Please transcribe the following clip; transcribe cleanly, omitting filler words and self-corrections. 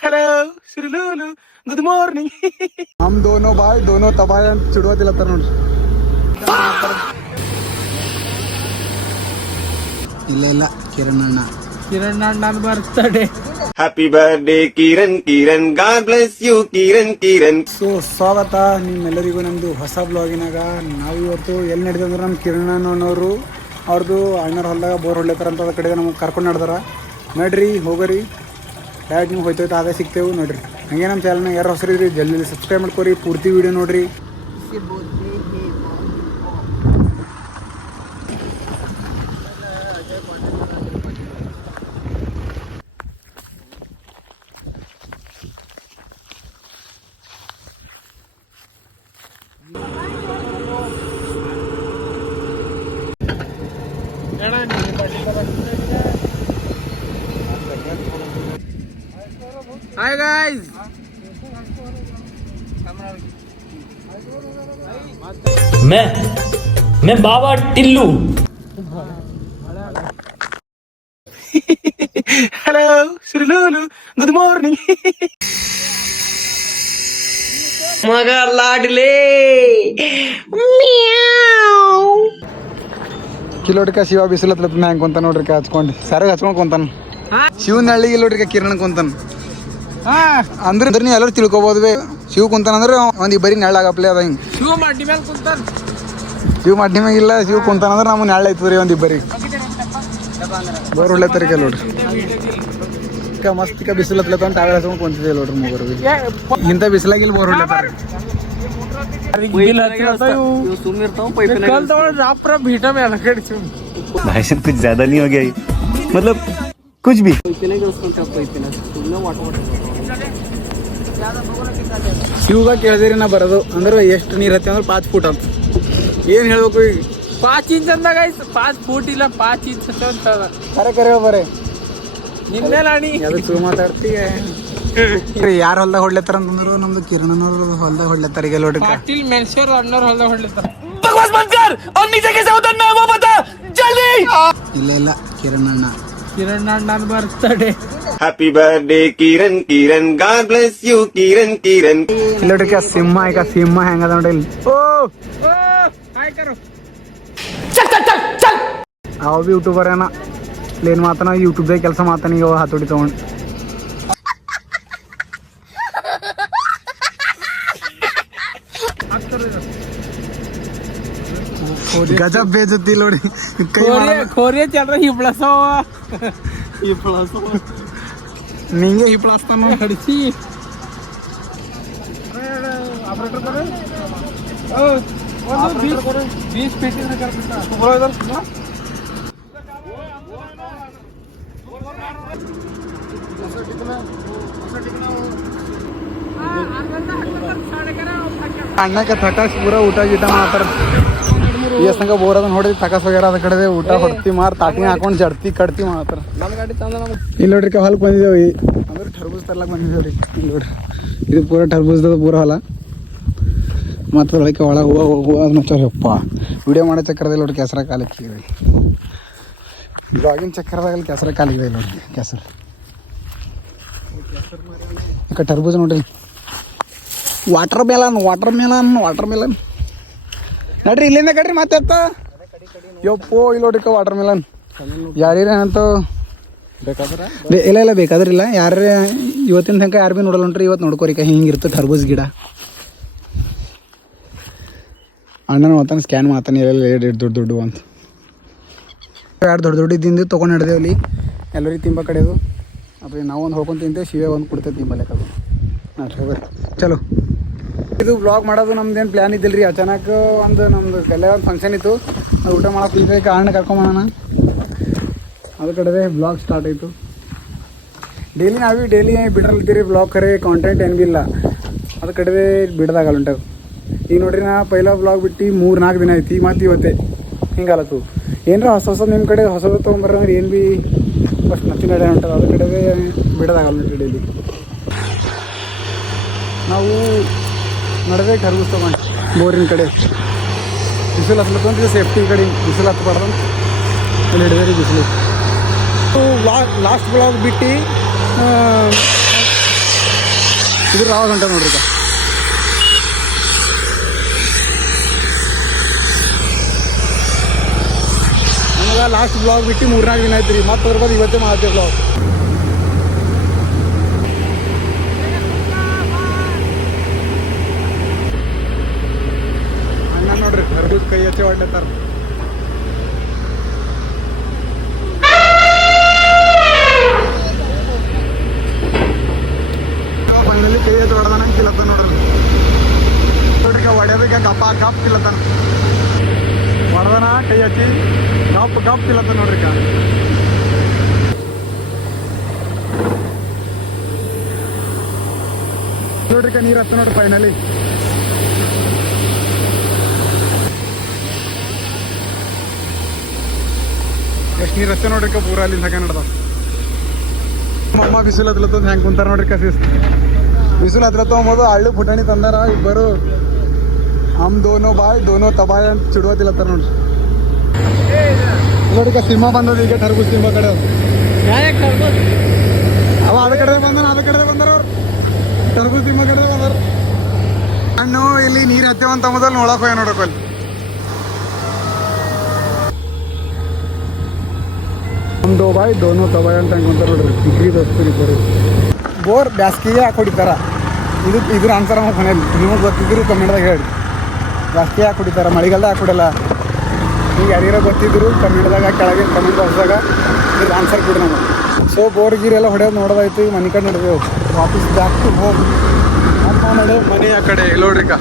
Hello सुरलूलू good morning हम दोनों भाई दोनों तबाय चिड़वतिलತ್ತಾರ ನೋಡ್ರಿ ಇಲ್ಲ ಕಿರಣ್ ಅಣ್ಣ birthday happy birthday Kiran God bless you Kiran so ಸ್ವಾಗತ ನಿಮ್ಮೆಲ್ಲರಿಗೂ ನಮ್ದು ಹೊಸ ಬ್ಲಾಗಿನಾಗ. ನಾವು ಇವತ್ತು ಎಲ್ಲಿ ನಡೆದ ಅಂದ್ರೆ ನಮ್ಮ ಕಿರಣ್ ಅನ್ನೋರು ಅವ್ರದ್ದು ಅಣ್ಣರ ಹೊಲದಾಗ ಬೋರ್ ಹೊಡ್ಲತ್ತಾರ ಅಂತ ಅದ್ರ ಕಡೆ ನಮಗೆ ಕರ್ಕೊಂಡು ನಡೆದಾರ. ನಡ್ರಿ ಹೋಗರಿ ಯಾಕೆ ನಿಮ್ಗೆ ಹೋಯ್ತೋಯ್ತು ಅದೇ ಸಿಗ್ತೇವೆ ನೋಡ್ರಿ. ಹಂಗೆ ನಮ್ಮ ಚಾನಲ್ನ ಯಾರು ಹೊಸರಿದ್ರಿ ಜಲ್ದಿ ಸಬ್ಸ್ಕ್ರೈಬ್ ಮಾಡ್ಕೊರಿ, ಪೂರ್ತಿ ವಿಡಿಯೋ ನೋಡ್ರಿ. हाय गाइस, मैं बाबा टिल्लू. हेलो सुरलूलू गुड मॉर्निंग मग लाडले ಕಿಲೋಡ್ಕ ಶಿವ ಬಿಸಿಲತ್ಲತ್ತ ಮ್ಯಾಂಗ್ ಕೊಂತ ನೋಡ್ರಿ ಹಚ್ಕೊಂಡು ಸರಗ ಹಚ್ಕೊಂಡು ಕೊಂತಾನ. ಶಿವನ ಹಳ್ಳಿಗೆ ಇಲ್ಲೋಡ್ರಿ ಕಿರಣ್ ಕೊಂತಾನ. ಅಂದ್ರೆ ನೀವು ಎಲ್ಲರೂ ತಿಳ್ಕೊಬೋದು ಬೇ. ಶಿವ ಕುಂತಾನ ಅಂದ್ರೆ ಒಂದು ಬರೀ ನೆಳ್ಳಾಗಪ್ಲೆ ಅದ ಹಿಂಗೆ. ಶಿವ ಮಡ್ಡಿ ಮ್ಯಾಗ ಇಲ್ಲ, ಶಿವ ಕುಂತಾನ ಅಂದ್ರೆ ನಮ್ಗೆ ನೆಳ್ಳ ಐತದ್ರಿ ಒಂದು ಇಬ್ಬರಿಗೆ ಬೋರ್ ಹೊಡ್ಲತ್ತಾರ ನೋಡ್ರಿ. ಮಸ್ತ್ ಬಿಸಿಲತ್ಲತ್ತ ಅಂತ ತಾವೇ ಹಚ್ಕೊಂಡು ಕುಂತಿದ್ದೆ ನೋಡ್ರಿ ಮೂಗರು. ಇಂಥ ಬಿಸಿಲಾಗಿಲ್ಲ ಬೋರ್ ಹೊಡ್ಲತ್ತಾರ. भाषण कुछ ज्यादा नहीं हो गया, मतलब कुछ भी. ಶಿವಗ ಕೇಳಿದ್ರಿ ನಾ ಬರೋದು ಅಂದ್ರೆ ಎಷ್ಟು ನೀರು ಹತ್ತಿ ಅಂದ್ರೆ 5 ಫೂಟ್ ಅಂತ. ಏನು ಹೇಳ್ಬೇಕು ಈಗ 5 ಇಂಚ್ ಅಂದಾಗ 5 ಫೂಟ್ ಇಲ್ಲ 5 ಇಂಚ್ ಅಂತ ಕರೆ ಬರೇ ನಿನ್ನೆಲ್ಲ ಅಣಿ ಅದು ಚೂ ಮಾತಾಡ್ತೀಯ. ಯಾರು ಹೊಲ್ದಾಗ ಹೊಡ್ಲತ್ತಾರ ಅಂತಂದ್ರು ನಮ್ದು ಕಿರಣ್ ಹೊಲ್ದಾಗ ಹೊಡ್ಲತ್ತಾರ. ಈಗ ನೋಡ್ರಿ ಪಾಟೀಲ್ ಮೆನ್ಸೂರ್ ಅಣ್ಣವ್ರು ಹೊಲ್ದಾಗ ಹೊಡ್ಲತ್ತಾರ. ಇಲ್ಲ ಕಿರಣ್ ಅಣ್ಣ birthday. Happy birthday Kiran God bless you Kiran ಇಲ್ಲ ನೋಡ್ರಿ ಸಿಂಹ ಹೆಂಗದ ನೋಡಿ ಇಲ್ಲಿ. ಅವ ಬಿ ಯೂಟ್ಯೂಬರ್ ಏನ ಏನ್ ಮಾತಾನ ಯೂಟ್ಯೂಬ್ದಾಗ ಕೆಲಸ ಮಾತಾನ. ಈಗ ಹತೋಡಿ ತಗೊಂಡು ಗಜಬ್ ಬೇಜತಿ ನೋಡಿ. ಖೋರಿಯ ಚಲ್ರ ಹಿಪ್ಳಸವ ನಿಂಗೆ ಹಿಪ್ಳಸ್ತಾನ ಹಡಿಸಿ ಅಣ್ಣಕ್ಕೆ ಥಕಾಸ್ ಪೂರ ಊಟ ಗೀಟ ಮಾಡ್ತಾರ. ಸಂಗ ಬೋರ್ ಅದ ನೋಡಿ ತಕಾಸ್ ಹೋಗ್ಯಾರ. ಅದ ಕಡೆ ಊಟ ಹೊಡ್ತಿ ಮಾರ್ ತಾಟಿ ಹಾಕೊಂಡು ಜಡ್ತಿ ಕಡ್ತಿ ಮಾಡ್ತಾರ. ಇಲ್ಲಿ ನೋಡ್ರಿ ಹೊಲಕ್ಕೆ ಬಂದಿದ್ದೇವೆ ಅಂದ್ರೆ ಟರ್ಬೂಜ್ ತರ್ಲಕ್ಕೆ ಬಂದಿದ್ದೇವ್ರಿ. ಇಲ್ಲಿ ನೋಡ್ರಿ ಇದು ಪೂರ ಟರ್ಬೂಜ್ದ ಪೂರ ಹೊಲ. ಮತ್ತು ಒಳಗೆ ಹೂವು ಅದನ್ನ ಅಪ್ಪ ವಿಡಿಯೋ ಮಾಡೋ ಚಕ್ರದಲ್ಲಿ ನೋಡ್ರಿ ಕೆಸರ ಕಾಲಿಕ್ಕೆ ಬ್ಲಾಗಿನ ಚಕ್ರದಾಗಲ್ಲಿ ಕೆಸರ ಕಾಲಿಗೆ ನೋಡ್ರಿ ಕೆಸರು. ಈಗ ಟರ್ಬೂಜ್ ನೋಡ್ರಿ ವಾಟರ್ ಮೆಲನ್ ನಡ್ರಿ ಇಲ್ಲಿಂದ ಕಡ್ರಿ ಮತ್ತೆ ಯಪ್ಪೋ ಇಲ್ಲಿ ನೋಡ್ರಿ ವಾಟರ್ ಮೆಲನ್. ಯಾರೇನಂತ ಇಲ್ಲ ಬೇಕಾದ್ರೆ ಇಲ್ಲ ಯಾರೇ ಇವತ್ತಿನ ತನಕ ಯಾರು ಭೀ ನೋಡಲ್ಲ ನೋಡ್ರಿ. ಇವತ್ತು ನೋಡ್ಕೋರಿಕ ಹಿಂಗಿರ್ತದೆ ಟರ್ಬೂಜ್ ಗಿಡ. ಅಣ್ಣನ ಮಾತಾನ ಸ್ಕ್ಯಾನ್ ಮಾತಾನೆ ಎಲ್ಲ ದೊಡ್ಡ ಅಂತ ಎರಡು ದೊಡ್ಡ ಇದ್ದಿಂದ ತೊಗೊಂಡು ಹಿಡ್ದೇವಲ್ಲಿ ಎಲ್ಲರಿಗೆ ತಿಂಬ ಕಡೆದು. ಅಪ್ಪ ನಾವು ಒಂದು ಹೋಗ್ಕೊಂಡು ತಿಂತೇವೆ, ಶಿವೆ ಒಂದು ಕೊಡ್ತೇವೆ ತಿಂಬಲೆಕ್ಕದು. ನೋಡ್ರಿ ಚಲೋ. ಇದು ವ್ಲಾಗ್ ಮಾಡೋದು ನಮ್ದೇನು ಪ್ಲ್ಯಾನ್ ಇದ್ದಿಲ್ಲ ರೀ. ಅಚಾನಕ್ ನಮ್ದು ಕಲ್ಯಾಣ ಒಂದು ಫಂಕ್ಷನ್ ಇತ್ತು. ನಾವು ಊಟ ಮಾಡೋಕೆ ಕುಂತಿದ್ದೆ, ಕಾರಣ ಕರ್ಕೊಂಬೋಣ ಅದ್ರ ಕಡೆ ಬ್ಲಾಗ್ ಸ್ಟಾರ್ಟ್ ಆಯಿತು. ಡೈಲಿ ಬಿಡ್ರಲ್ತೀರಿ ಬ್ಲಾಗ್ ಖರೆ ಕಾಂಟೆಂಟ್ ಏನು ಭೀ ಇಲ್ಲ. ಅದ್ರ ಕಡೆ ಬಿಡ್ದಾಗಲ್ಲ ಉಂಟವು. ಈಗ ನೋಡ್ರಿ ನಾ ಪೈಲ ಬ್ಲಾಗ್ ಬಿಟ್ಟು 3-4 ದಿನ ಐತಿ. ಮತ್ತು ಇವತ್ತೇ ಹಿಂಗಲತ್ತು ಏನರ ಹೊಸ ನಿಮ್ಮ ಕಡೆ ಹೊಸದು ತೊಗೊಂಬರ್ರಿ ಅಂದ್ರೆ ಏನು ಭೀ ಫಸ್ಟ್ ನಚ್ಚಿ ನಡೆ ಉಂಟದ. ಅದ್ರ ಕಡೆ ಬಿಡೋದಾಗಲ್ಲ ನೋಡ್ರಿ. ಡೈಲಿ ನಾವು ನಡೆದೇ ಟರ್ಬೂಜ್ ತೊಗೊಂಡು ಬೋರಿನ ಕಡೆ ಬಿಸಿಲು ಹತ್ಲತ್ತಂತ ಸೇಫ್ಟಿ ಕಡೆ ಬಿಸಿಲು ಹತ್ಬಾರ್ದಂತ ಇಲ್ಲಿ ಹಿಡಿದ್ರಿ ಬಿಸಿಲು. ಲಾಸ್ಟ್ ಬ್ಲಾಗ್ ಬಿಟ್ಟು ಇದ್ರ ಯಾವ ಗಂಟೆ ನೋಡ್ರಿ ಈಗ ನಮಗೆ ಲಾಸ್ಟ್ ಬ್ಲಾಗ್ ಬಿಟ್ಟು 3-4 ದಿನ ಆಯ್ತು ರೀ ಮತ್ತೆ ಅದ್ರ ಬದ್ದು ಇವತ್ತೇ ಮಾಡ್ತೀವಿ ಬ್ಲಾಗ್ ಅಣ್ಣ ನೋಡ್ರಿ ಕರ್ಬೂಜ್ ಕೈ ಹಚ್ಚಿ ಹೊಡ್ಲತ್ತಾರ ಫೈನಲಿ ಕೈ ಹಚ್ಚಿ ಹೊಡೆದಾನ ಕಿಲ್ಲತ್ತ ನೋಡ್ರಿ ನೋಡ್ರಿ ಹೊಡೆಯೋದಕ್ಕೆ ಕಪ್ ಕಿಲ್ಲತ್ತಾನ ಹೊಡೆದಾನ ಕೈ ಹಚ್ಚಿ ಕಪ್ ಕಿಲ್ಲತ್ತ ನೋಡ್ರಿ ನೋಡ್ರಿ ನೀರು ಹತ್ತ ನೋಡ್ರಿ ಫೈನಲಿ ಎಷ್ಟು ನೀರು ಹಚ್ಚ ನೋಡ್ರಿ ಪೂರ ಅಲ್ಲಿಂದ ಹಾಗೆ ನಡ್ದ ಅಮ್ಮ ಬಿಸಿಲು ಹತ್ಲತ್ತ ಹೆಂಗೆ ಕುಂತಾರ ನೋಡ್ರಿ ಕಸಿಸ್ ಬಿಸಿಲು ಹತ್ಲತ್ತ ಅಂಬೋದು ಹಳ್ಳಿ ಪುಟಾಣಿ ತಂದಾರ ಇಬ್ಬರು ದೋನೋ ಬಾಯ್ ದೋನೋ ತಬಾಯ್ ಅಂತ ಚಿಡುವತಿಲ್ಲತ್ತಾರ ನೋಡ್ರಿ ನೋಡ್ರಿ ಸಿಂಹ ಬಂದದ ಈಗ ಟರ್ಬೂಜ್ ಸಿಂಹ ಕಡೆ ಅವ ಅದ ಕಡೆ ಬಂದಾರ ಅವ್ರು ಟರ್ಬೂಜ್ ಸಿಂಹ ಕಡೆ ಬಂದಾರ ಹಣ್ಣು ಇಲ್ಲಿ ನೀರು ಹತ್ತೇವಂತ ಮೊದಲು ನೋಡಕ್ ಹೋಯ ನೋಡಕ್ ಅಲ್ಲಿ ದೋ ಬಾಯ್ ದೋನೋ ತಬಾಯ್ ಅಂತ ಹಂಗೆ ಅಂತಾರೆ ನೋಡ್ರಿ ಡಿಗ್ರಿ ದೋಸ್ತಿರಿ ಬರೀ ಬೋರ್ ಬ್ಯಾಸ್ಗಿಗೆ ಹಾಕಿ ಹೊಡಿತಾರ ಇದ್ರ ಆನ್ಸರ್ ನಮ್ಮ ಮನೇಲಿ ನಿಮಗೆ ಗೊತ್ತಿದ್ರು ಕನ್ನಡದಾಗ ಹೇಳಿ ಬ್ಯಾಸ್ಗೆ ಹಾಕಿ ಹೊಡಿತಾರ ಮಳೆಗಾಲದಾಗ ಹಾಕಿ ಹೊಡಲ್ಲ ಈಗ ಯಾರಿಗಾರ ಗೊತ್ತಿದ್ರು ಕನ್ನಡದಾಗ ಕೆಳಗೆ ಕಮೆಂಟ್ ಬಾಕ್ಸ್ದಾಗ ಇದ್ರ ಆನ್ಸರ್ ಕೊಡಿ ನಮಗೆ ಸೊ ಬೋರ್ ಗೀರೆಲ್ಲ ಹೊಡೆಯೋದು ನೋಡೋದಾಯ್ತು ಈಗ ಮನೆ ಕಡೆ ನಡೆದೇವು ವಾಪಸ್ ಬ್ಯಾಕ್ ಟು ಹೋಮ್ ನಮ್ಮ ನಡೆಯೋದು ಮನೆ ಆ ಕಡೆ ನೋಡ್ರಿಕ